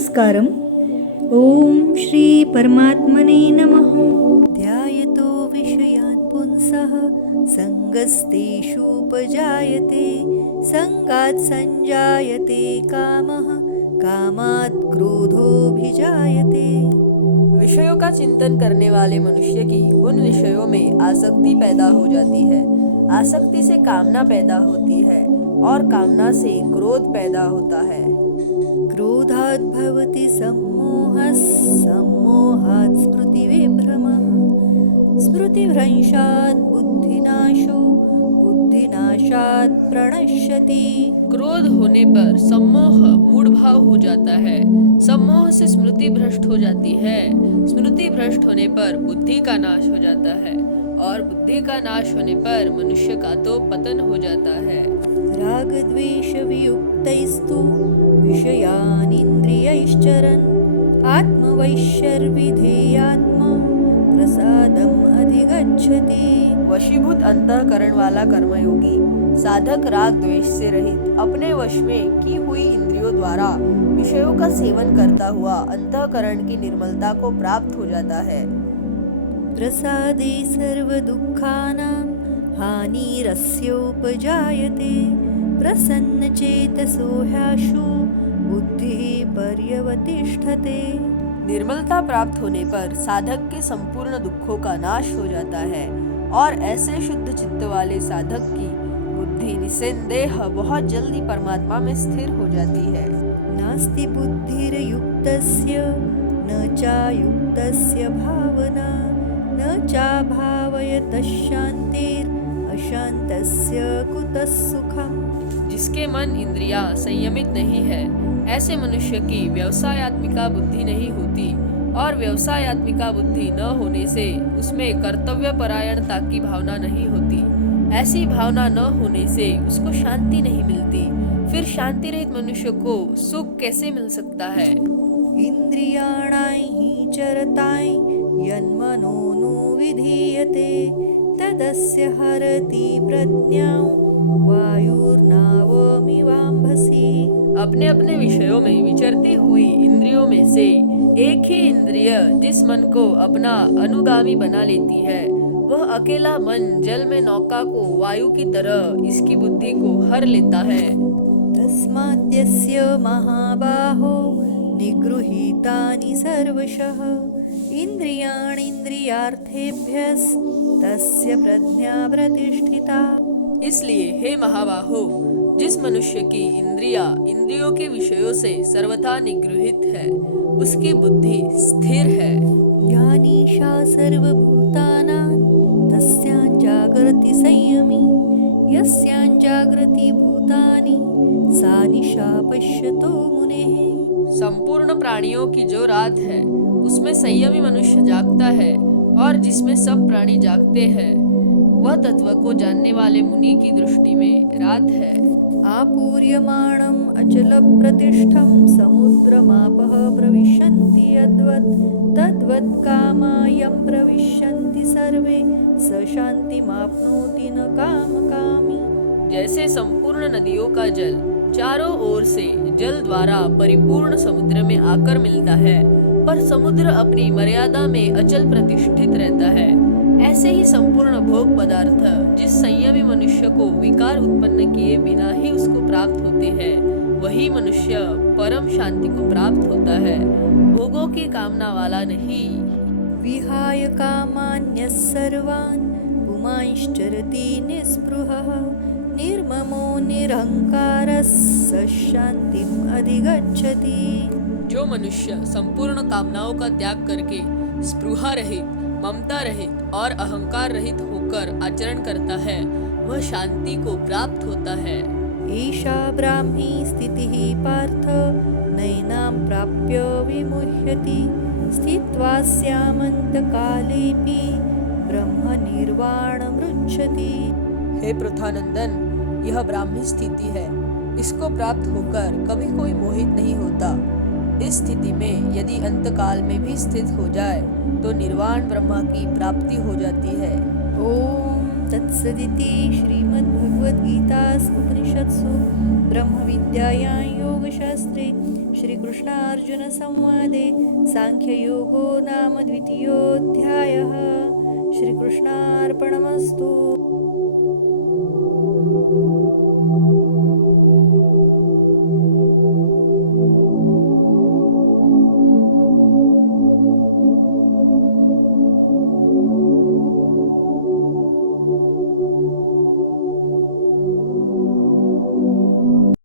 नमस्कारम. ओम श्री परमात्मने नमः. ध्यायतो विषयान् पुंसः संगस्तेषुपजायते संगात् संजायते कामः कामात् क्रोधोऽभिजायते. विषयों का चिंतन करने वाले मनुष्य की उन विषयों में आसक्ति पैदा हो जाती है। आसक्ति से कामना पैदा होती है और कामना से क्रोध पैदा होता है। क्रोधात् भवति सम्मोहः सम्मोहात् स्मृतिविभ्रमः स्मृतिभ्रंशात् बुद्धिनाशो बुद्धिनाशात् प्रणश्यति. क्रोध होने पर सम्मोह मूढ़ भाव हो जाता है। सम्मोह से स्मृति भ्रष्ट हो जाती है। स्मृति भ्रष्ट होने पर बुद्धि का नाश हो जाता है और बुद्धि का नाश होने पर मनुष्य का तो पतन हो जाता है। राग द्वेष वियुक्तैस्तु विषयानिन्द्रियैश्चरन् आत्मवैश्यर्विधेयात्मा प्रसादम् अधिगच्छति. वशीभूत अंतःकरण वाला कर्मयोगी साधक राग द्वेष से रहित अपने वश में की हुई इंद्रियों द्वारा विषयों का सेवन करता हुआ अंतःकरण की निर्मलता को प्राप्त हो जाता है। प्रसादे सर्वदुःखानां हानिरस्योपजायते प्रसन्नचेतसो ह्याशु बुद्धिः पर्यवतिष्ठते. निर्मलता प्राप्त होने पर साधक के संपूर्ण दुखों का नाश हो जाता है और ऐसे शुद्ध चित्त वाले साधक की बुद्धि निस्संदेह बहुत जल्दी परमात्मा में स्थिर हो जाती है। नास्ति बुद्धिर्युक्तस्य न चायुक्तस्य भावना न चाभावयतः शान्तिरशान्तस्य कुतः सुखम्. जिसके मन इंद्रियां संयमित नहीं है ऐसे मनुष्य की व्यवसायत्मिका बुद्धि नहीं होती और व्यवसायत्मिका बुद्धि न होने से उसमें कर्तव्य परायणता की भावना नहीं होती। ऐसी भावना न होने से उसको शांति नहीं मिलती। फिर शांति रहित मनुष्य को सुख कैसे मिल सकता है? इंद्रियाणां हि चरतां यन्मनो नु विधीयते तदस्य हरति प्रज्ञां वायुर्नावमिवाम्भसि. अपने अपने विषयों में विचरती हुई इंद्रियों में से एक ही इंद्रिय जिस मन को अपना अनुगामी बना लेती है वह अकेला मन जल में नौका को वायु की तरह इसकी बुद्धि को हर लेता है। तस्माद्यस्य महाबाहो निगृहीतानि सर्वशः इन्द्रियाणीन्द्रियार्थेभ्यस्तस्य प्रज्ञा प्रतिष्ठिता. इसलिए हे महाबाहो, जिस मनुष्य की इंद्रियों के विषयों से सर्वथा निगृहित है उसकी बुद्धि स्थिर है। ज्ञानीशा सर्वभूतानां तस्यां जागृति संयमी यस्यां जागृति भूतानि सा निशा पश्यतो मुनेः. संपूर्ण प्राणियों की जो रात है उसमें संयमी मनुष्य जागता है और जिसमें सब प्राणी जागते हैं वह तत्व को जानने वाले मुनि की दृष्टि में रात है। आपूर्यमाणम् अचलप्रतिष्ठं समुद्रमापः प्रविशन्ति यद्वत् तद्वत् कामायं प्रविशन्ति सर्वे स शान्तिमाप्नोति न कामकामी. जैसे संपूर्ण नदियों का जल चारों ओर से जल द्वारा परिपूर्ण समुद्र में आकर मिलता है पर समुद्र अपनी मर्यादा में अचल प्रतिष्ठित रहता है, ऐसे ही संपूर्ण भोग पदार्थ जिस संयमी मनुष्य को विकार उत्पन्न किए बिना ही उसको प्राप्त होते हैं वही मनुष्य परम शांति को प्राप्त होता है, भोगों की कामना वाला नहीं। विहाय कामान्यः सर्वान् पुमांश्चरति निःस्पृहः निर्ममो निरहंकारः स शान्तिम् अधिगच्छति. जो मनुष्य संपूर्ण कामनाओं का त्याग करके स्पृहा रहित, ममता रहित और अहंकार रहित होकर आचरण करता है वह शांति को प्राप्त होता है। एषा ब्राह्मी स्थितिः पार्थ नैनां प्राप्य विमुह्यति स्थित्वा स्यामन्तकालेऽपि ब्रह्म निर्वाणमृच्छति. हे पृथानंदन, यह ब्राह्मी स्थिति है, इसको प्राप्त होकर कभी कोई मोहित नहीं होता। इस स्थिति में यदि अंतकाल में भी स्थित हो जाए तो निर्वाण ब्रह्म की प्राप्ति हो जाती है। ओम तत्सदिति श्रीमद्भगवद्गीतासु उपनिषत्सु ब्रह्मविद्यायां योगशास्त्रे श्रीकृष्णार्जुनसंवादे साङ्ख्ययोगो नाम द्वितीयोऽध्यायः। श्रीकृष्णार्पणमस्तु।